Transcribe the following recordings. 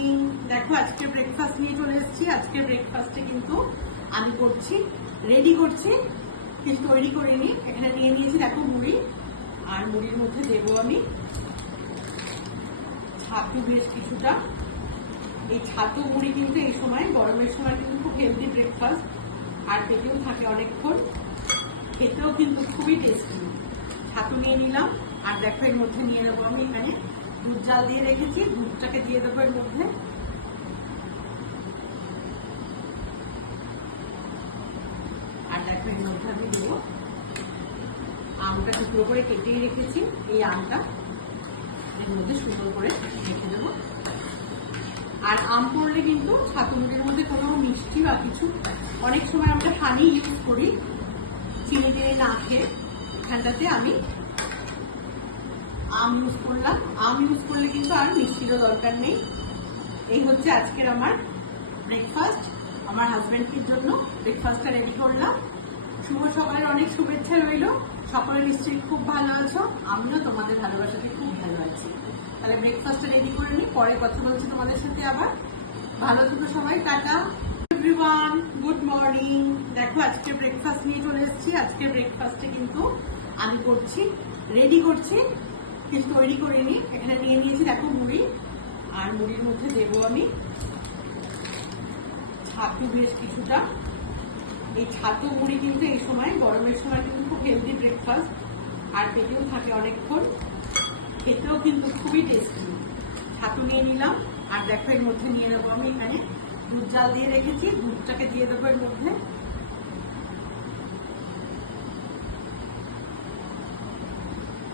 Morning. দেখো আজকে breakfast নিয়ে চলে এসেছি। আজকে ব্রেকফাস্টে কিন্তু আমি রেডি করছি, কিছু তৈরি করিনি। এখানে নিয়ে নিয়েছি দেখো মুড়ি, আর মুড়ির মধ্যে দেবো আমি ছাতু বেশ কিছুটা। এই ছাতু মুড়ি কিন্তু এই সময় গরমের সময় কিন্তু খুব হেলদি ব্রেকফাস্ট, আর পেটেও থাকে অনেকক্ষণ, খেতেও কিন্তু খুবই টেস্টি। ছাতু নিয়ে নিলাম, আর দেখো এর মধ্যে নিয়ে নেবো আমি এখানে দুধ জাল দিয়ে রেখেছি, দুধটাকে দিয়ে দেবো এর মধ্যে। আর দেখো এর মধ্যে আমি দেবো আমটা টুকরো করে কেটেই রেখেছি, এই আমটা এর মধ্যে সুন্দর করে রেখে দেবো। আর আম পড়লে কিন্তু ছাতু মুড়ির মধ্যে কোনো মিষ্টি বা কিছু, অনেক সময় আমরা হানি ইউজ করি চিনি টিনি না খেয়ে, এখানটাতে আমি আম ইউজ করলাম। আম ইউজ করলে কিন্তু আর মিষ্টিরও দরকার নেই। এই হচ্ছে আজকের আমার ব্রেকফাস্ট। আমার হাজব্যান্ডের জন্য ব্রেকফাস্টটা রেডি করলাম। শুভ সকালের অনেক শুভেচ্ছা রইল। সকলে নিশ্চয়ই খুব ভালো আছো, আমিও তোমাদের ভালোবাসাতে খুব ভালো আছি। তাহলে ব্রেকফাস্টটা রেডি করে নিই, পরে কথা বলছি তোমাদের সাথে আবার। ভালো থেকো সবাই, টাটা এভরিওয়ান, গুড মর্নিং। দেখো আজকে ব্রেকফাস্ট নিয়ে চলে এসেছি। আজকে ব্রেকফাস্টে কিন্তু আমি রেডি করছি, কিছু তৈরি করিনি। এখানে নিয়ে নিয়েছি দেখো মুড়ি, আর মুড়ির মধ্যে দেবো আমি ছাতু বেশ কিছুটা। এই ছাতু মুড়ি কিন্তু এই সময় গরমের সময় কিন্তু খুব হেলদি ব্রেকফাস্ট, আর পেটেও থাকে অনেকক্ষণ, খেতেও কিন্তু খুবই টেস্টি। ছাতু নিয়ে নিলাম, আর দেখো এর মধ্যে নিয়ে নেবো আমি এখানে দুধ জাল দিয়ে রেখেছি, দুধটাকে দিয়ে দেবো এর মধ্যে।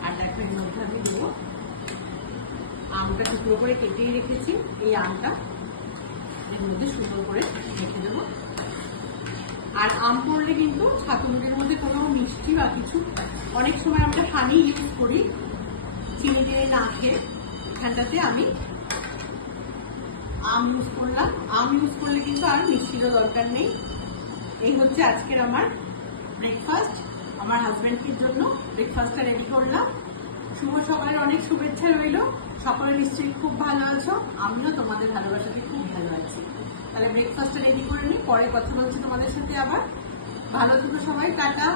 আর দেখো এর মধ্যে আমি দেবো আমটা টুকরো করে কেটেই রেখেছি, এই আমটা এর মধ্যে সুন্দর করে রেখে দেবো। আর আম পড়লে কিন্তু ছাতু মুড়ির মধ্যে কোনো মিষ্টি বা কিছু, অনেক সময় আমরা হানি ইউজ করি চিনি টিনি না খেয়ে, এখানটাতে আমি আম ইউজ করলাম। আম ইউজ করলে কিন্তু আর মিষ্টিরও দরকার নেই। এই হচ্ছে আজকের আমার ব্রেকফাস্ট। আমার হাজব্যান্ডের জন্য ব্রেকফাস্টটা রেডি করলাম। শুভ সকালের অনেক শুভেচ্ছা রইল। সকলে নিশ্চয়ই খুব ভালো আছো, আমিও তোমাদের ভালোবাসাতে খুব ভালো আছি। তাহলে ব্রেকফাস্টটা রেডি করে নিই, পরে কথা বলছি তোমাদের সাথে আবার। ভালো থেকো সবাই, টাটা।